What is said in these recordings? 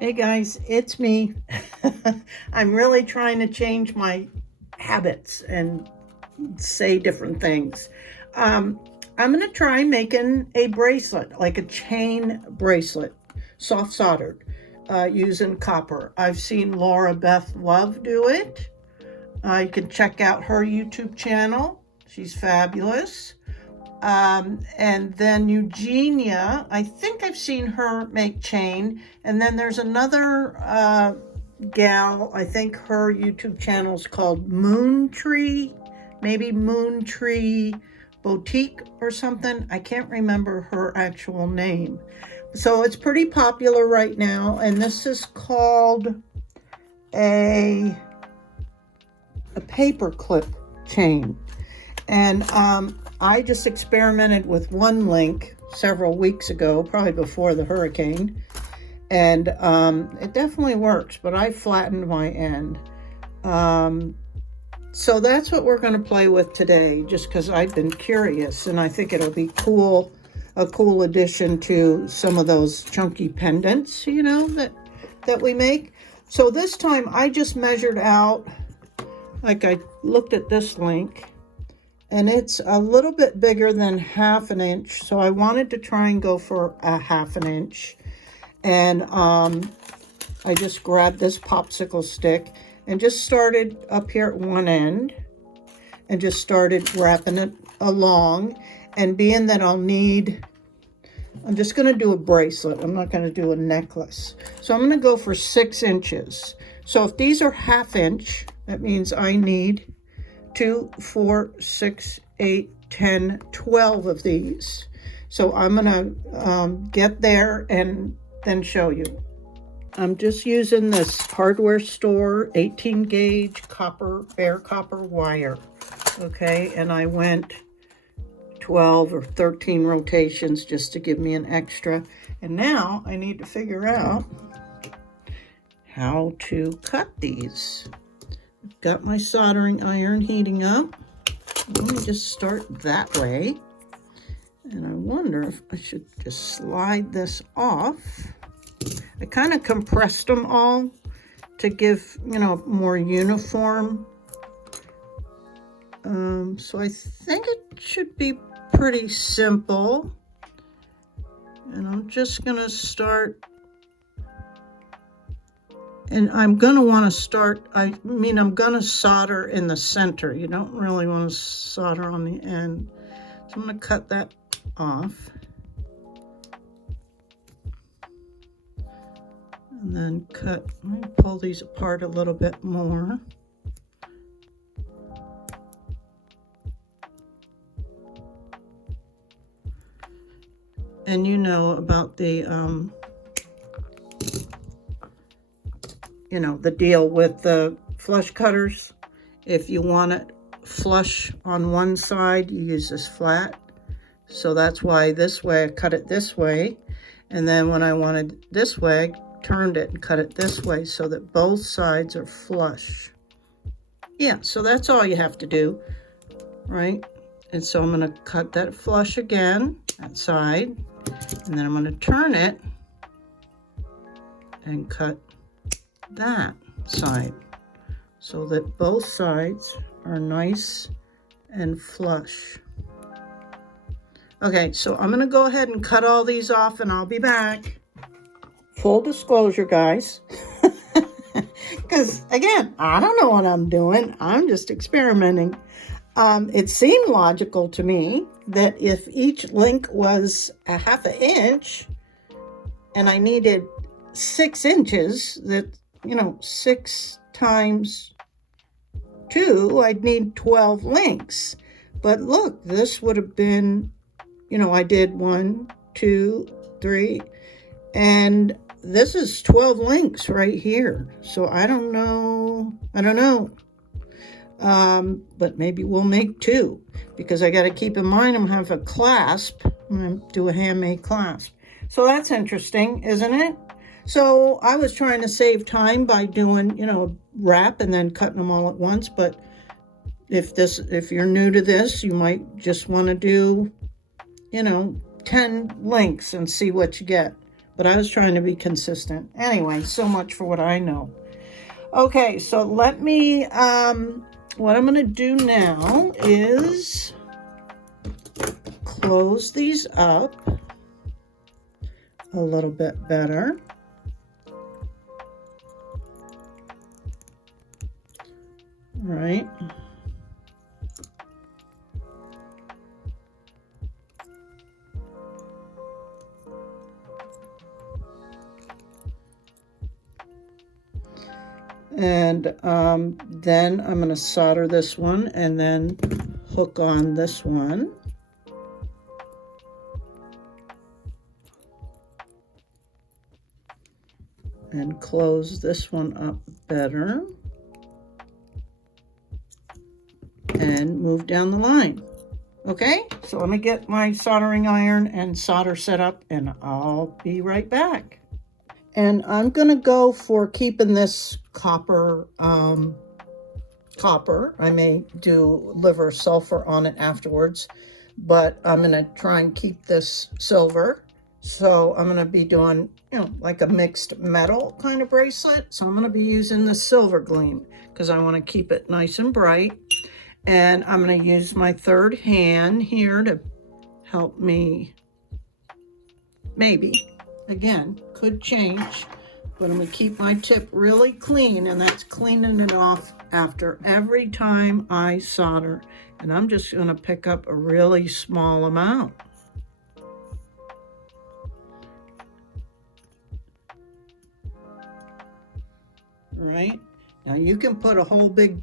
Hey guys, it's me. I'm really trying to change my habits and say different things. Um, I'm going to try making a bracelet, like a chain bracelet, soft soldered, using copper. I've seen Laura Beth Love do it. You can check out her YouTube channel. She's fabulous. And then Eugenia, I think I've seen her make chain. And then there's another gal, I think her YouTube channel is called Moon Tree, maybe Moon Tree Boutique or something. I can't remember her actual name. So it's pretty popular right now. And this is called a paperclip chain. And I just experimented with one link several weeks ago, probably before the hurricane, and it definitely works, but I flattened my end. So that's what we're going to play with today, just because I've been curious, and I think it'll be cool, a cool addition to some of those chunky pendants, that we make. So this time I just measured out, like I looked at this link, and it's a little bit bigger than 1/2 inch. So I wanted to try and go for a 1/2 inch. And I just grabbed this popsicle stick and just started up here at one end and just started wrapping it along. And being that I'm just going to do a bracelet. I'm not going to do a necklace. So I'm going to go for 6 inches. So if these are 1/2 inch, that means I need 2, 4, 6, 8, 10, 12 of these. So I'm gonna get there and then show you. I'm just using this hardware store 18 gauge bare copper wire. Okay, and I went 12 or 13 rotations just to give me an extra. And now I need to figure out how to cut these. Got my soldering iron heating up. Let me just start that way. And I wonder if I should just slide this off. I kind of compressed them all to give, more uniform. So I think it should be pretty simple. And I'm just going to start. And I'm going to want to start, I'm going to solder in the center. You don't really want to solder on the end. So I'm going to cut that off. And then let me pull these apart a little bit more. And you know about the the deal with the flush cutters. If you want it flush on one side, you use this flat. So that's why this way I cut it this way. And then when I wanted this way, I turned it and cut it this way so that both sides are flush. Yeah, so that's all you have to do, right? And so I'm going to cut that flush again, that side. And then I'm going to turn it and cut that side so that both sides are nice and flush. Okay, so I'm going to go ahead and cut all these off and I'll be back. Full disclosure, guys, because again, I don't know what I'm doing. I'm just experimenting. It seemed logical to me that if each link was a 1/2 inch and I needed 6 inches, that 6 times 2, I'd need 12 links. But look, this would have been, I did 1, 2, 3, and this is 12 links right here. So I don't know. But maybe we'll make 2, because I got to keep in mind I'm going to have a clasp. I'm going to do a handmade clasp. So that's interesting, isn't it? So I was trying to save time by doing, a wrap and then cutting them all at once. But if you're new to this, you might just want to do, 10 links and see what you get. but I was trying to be consistent. Anyway, so much for what I know. Okay, so let me, what I'm going to do now is close these up a little bit better. Right. And then I'm going to solder this one and then hook on this one. And close this one up better. And move down the line. Okay, so let me get my soldering iron and solder set up and I'll be right back. And I'm going to go for keeping this copper. I may do liver sulfur on it afterwards, but I'm going to try and keep this silver. So I'm going to be doing, like a mixed metal kind of bracelet. So I'm going to be using the silver gleam because I want to keep it nice and bright. And I'm going to use my third hand here to help me, maybe. Again, could change, but I'm going to keep my tip really clean, and that's cleaning it off after every time I solder. And I'm just going to pick up a really small amount. All right, now you can put a whole big,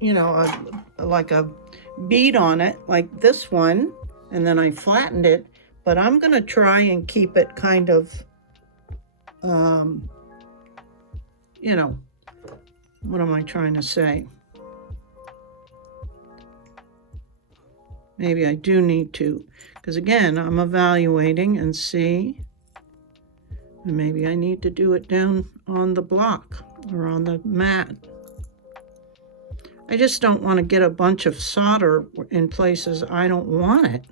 like a bead on it, like this one, and then I flattened it. But I'm going to try and keep it kind of, what am I trying to say? Maybe I do need to, because again, I'm evaluating and see, and maybe I need to do it down on the block or on the mat. I just don't want to get a bunch of solder in places I don't want it.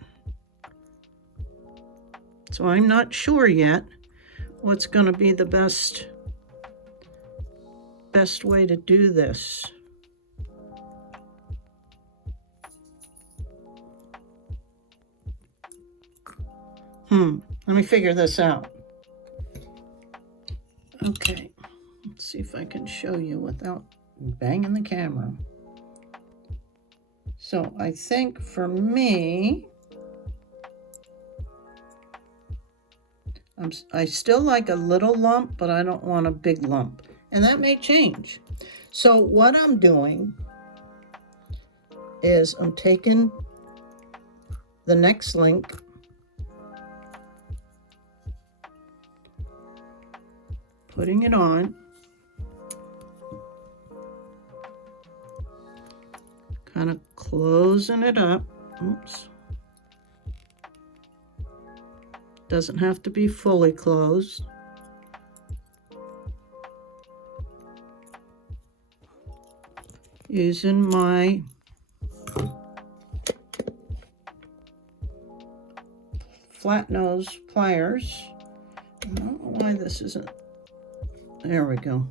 So I'm not sure yet what's going to be the best way to do this. Let me figure this out. Okay, let's see if I can show you without banging the camera. So I think for me, I still like a little lump, but I don't want a big lump. And that may change. So what I'm doing is I'm taking the next link, putting it on, kind of closing it up. Oops. Doesn't have to be fully closed. Using my flat nose pliers. I don't know why this isn't. There we go.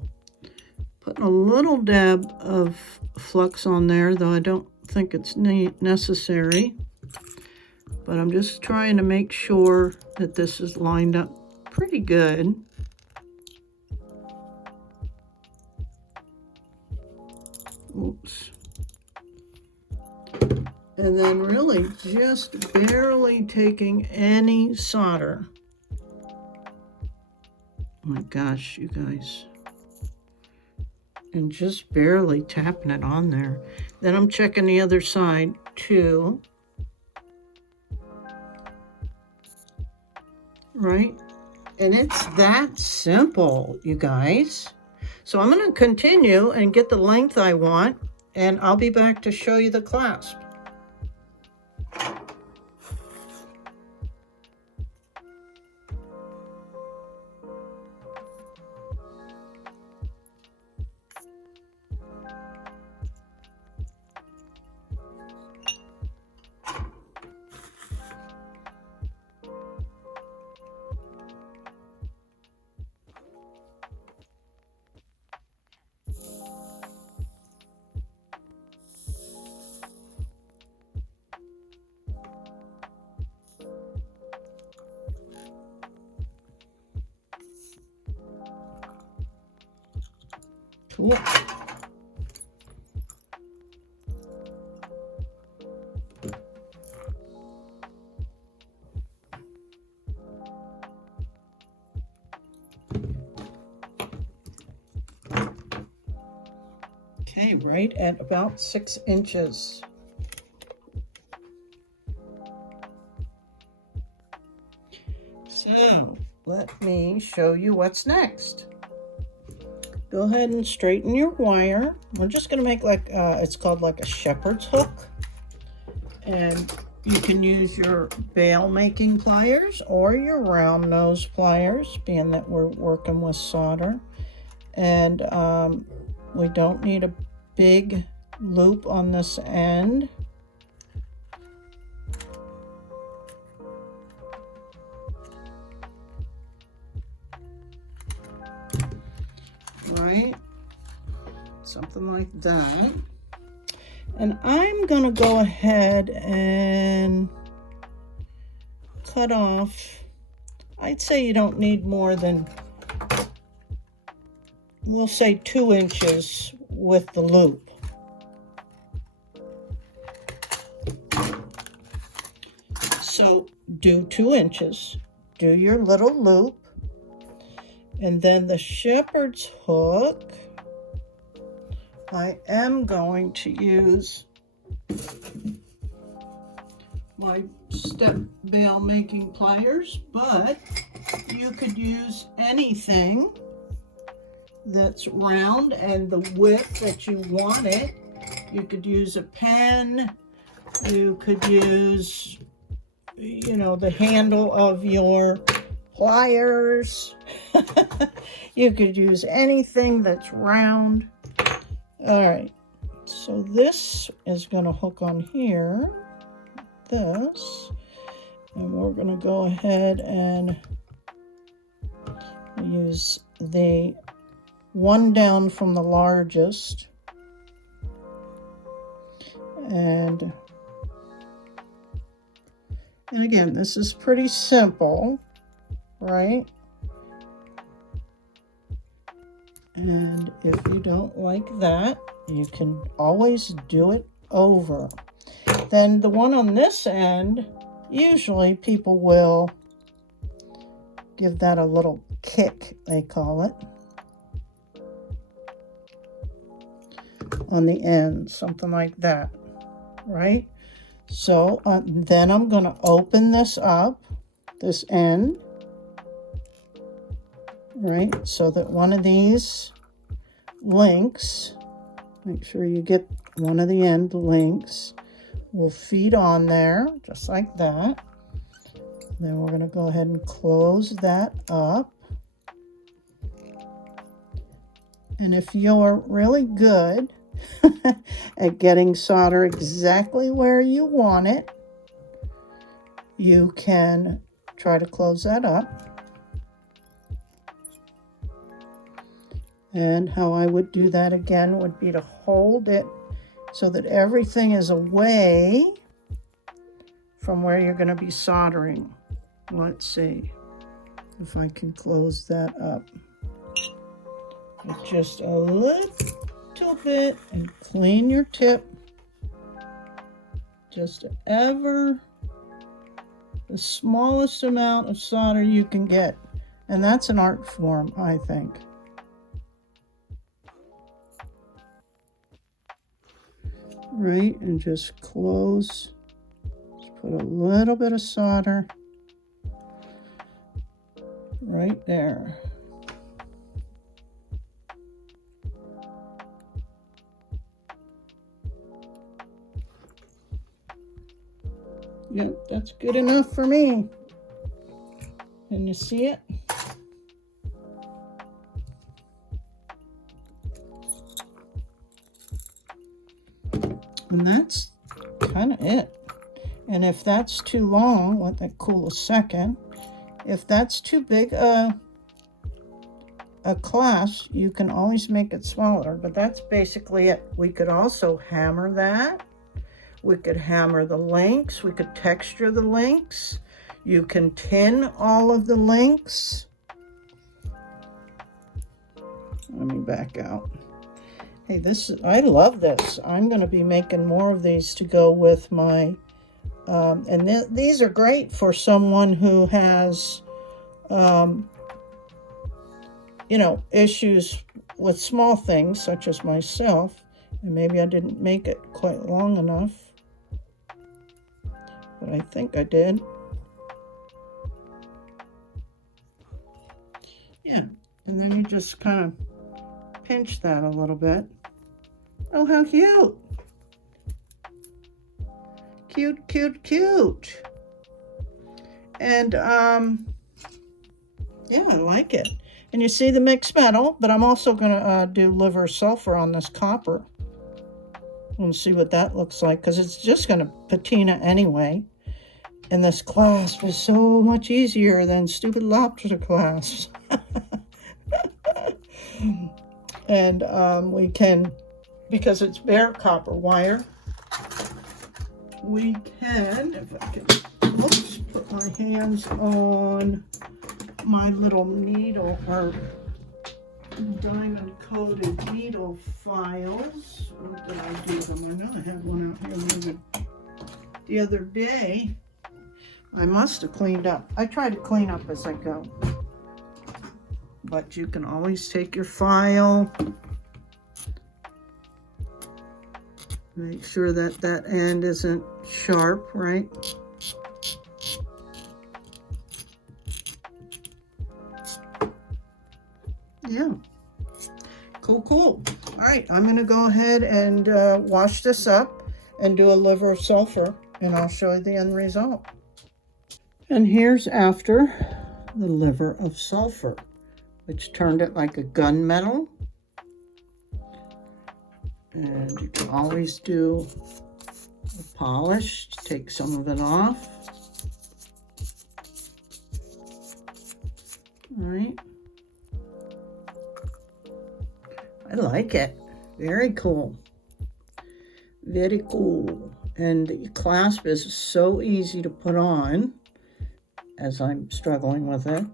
Putting a little dab of flux on there, though I don't think it's necessary. But I'm just trying to make sure that this is lined up pretty good. Oops. And then really just barely taking any solder. Oh my gosh, you guys. And just barely tapping it on there. Then I'm checking the other side too. Right? And it's that simple, you guys. So I'm going to continue and get the length I want, and I'll be back to show you the clasp. Cool. Okay, right at about 6 inches. So let me show you what's next. Go ahead and straighten your wire. We're just going to make like, it's called like a shepherd's hook. And you can use your bail making pliers or your round nose pliers, being that we're working with solder. And we don't need a big loop on this end. Right, something like that. And I'm gonna go ahead and cut off, I'd say you don't need more than, we'll say 2 inches with the loop. So do 2 inches, do your little loop. And then the shepherd's hook, I am going to use my step bail making pliers, but you could use anything that's round and the width that you want it. You could use a pen, you could use, you know, the handle of your pliers. You could use anything that's round. All right, so this is going to hook on here, this, and we're going to go ahead and use the one down from the largest, and again, this is pretty simple, right? And if you don't like that, you can always do it over. Then the one on this end, usually people will give that a little kick, they call it, on the end, something like that, right? So then I'm going to open this up, this end, right, so that one of these links, make sure you get one of the end links, will feed on there, just like that. Then we're going to go ahead and close that up. And if you're really good at getting solder exactly where you want it, you can try to close that up. And how I would do that again would be to hold it so that everything is away from where you're going to be soldering. Let's see if I can close that up with just a little bit and clean your tip. Just ever the smallest amount of solder you can get. And that's an art form, I think. Right, and just close, just put a little bit of solder right there. Yep, that's good enough for me. Can you see it? And that's kind of it. And if that's too long, let that cool a second. If that's too big a clasp, you can always make it smaller, but that's basically it. We could also hammer that. We could hammer the links. We could texture the links. You can tin all of the links. Let me back out. Hey, I love this. I'm going to be making more of these to go with my, these are great for someone who has, you know, issues with small things, such as myself. And maybe I didn't make it quite long enough, but I think I did. Yeah, and then you just kind of pinch that a little bit. Oh, how cute. Cute, cute, cute. And, yeah, I like it. And you see the mixed metal, but I'm also going to do liver sulfur on this copper. We'll see what that looks like, because it's just going to patina anyway. And this clasp is so much easier than stupid lobster clasps. And we can, because it's bare copper wire, we can, if I can, oops, put my hands on my little needle, or diamond coated needle files. What did I do with them? I know I had one out here moving the other day. I must have cleaned up. I try to clean up as I go. But you can always take your file. Make sure that that end isn't sharp, right? Yeah. Cool, cool. All right, I'm going to go ahead and wash this up and do a liver of sulfur, and I'll show you the end result. And here's after the liver of sulfur, which turned it like a gunmetal. And you can always do a polish, take some of it off. All right. I like it. Very cool. Very cool. And the clasp is so easy to put on, as I'm struggling with it.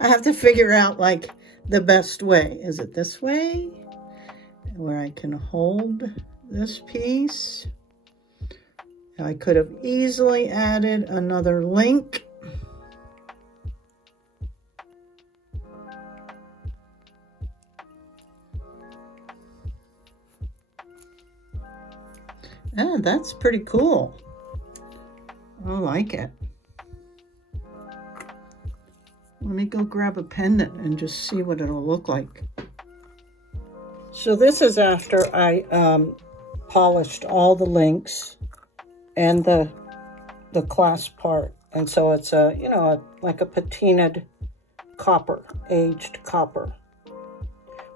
I have to figure out like the best way. Is it this way? Where I can hold this piece. I could have easily added another link. Ah, that's pretty cool. I like it. Let me go grab a pendant and just see what it'll look like. So this is after I polished all the links and the clasp part. And so it's a, you know, like a patinaed copper, aged copper.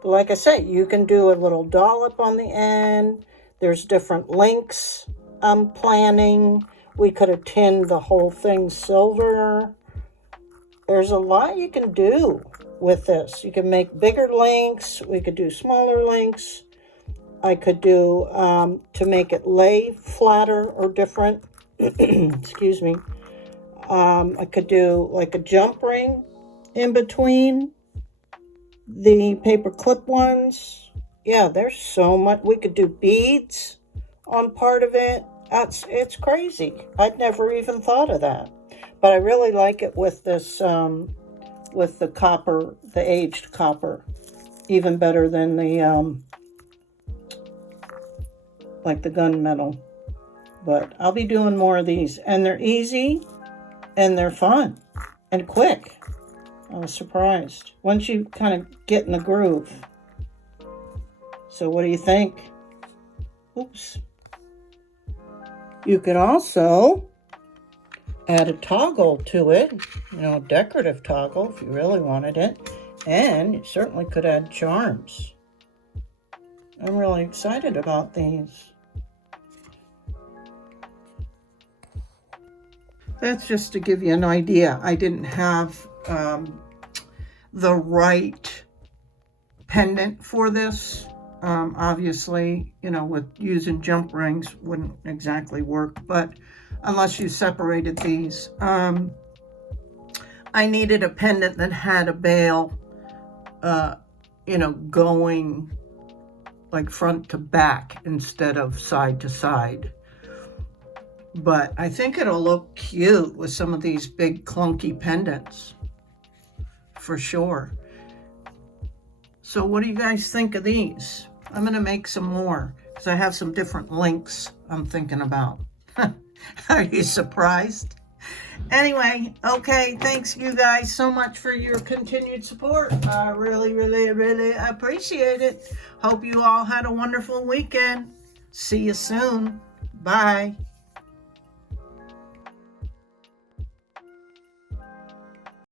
But like I say, you can do a little dollop on the end. There's different links I'm planning. We could have tinned the whole thing silver. There's a lot you can do with this. You can make bigger links. We could do smaller links. I could do, to make it lay flatter or different, excuse me, I could do like a jump ring in between the paper clip ones. Yeah, there's so much. We could do beads on part of it. It's crazy. I'd never even thought of that. But I really like it with this, with the copper, the aged copper, even better than the, like the gunmetal. But I'll be doing more of these. And they're easy, and they're fun, and quick. I was surprised. Once you kind of get in the groove. So what do you think? Oops. You could also add a toggle to it, you know, a decorative toggle if you really wanted it. And you certainly could add charms. I'm really excited about these. That's just to give you an idea. I didn't have the right pendant for this. Obviously, you know, with using jump rings wouldn't exactly work, but unless you separated these. I needed a pendant that had a bail, you know, going like front to back instead of side to side. But I think it'll look cute with some of these big clunky pendants, for sure. So what do you guys think of these? I'm going to make some more because I have some different links I'm thinking about. Are you surprised? Anyway, okay, thanks you guys so much for your continued support. I really, really, really appreciate it. Hope you all had a wonderful weekend. See you soon. Bye.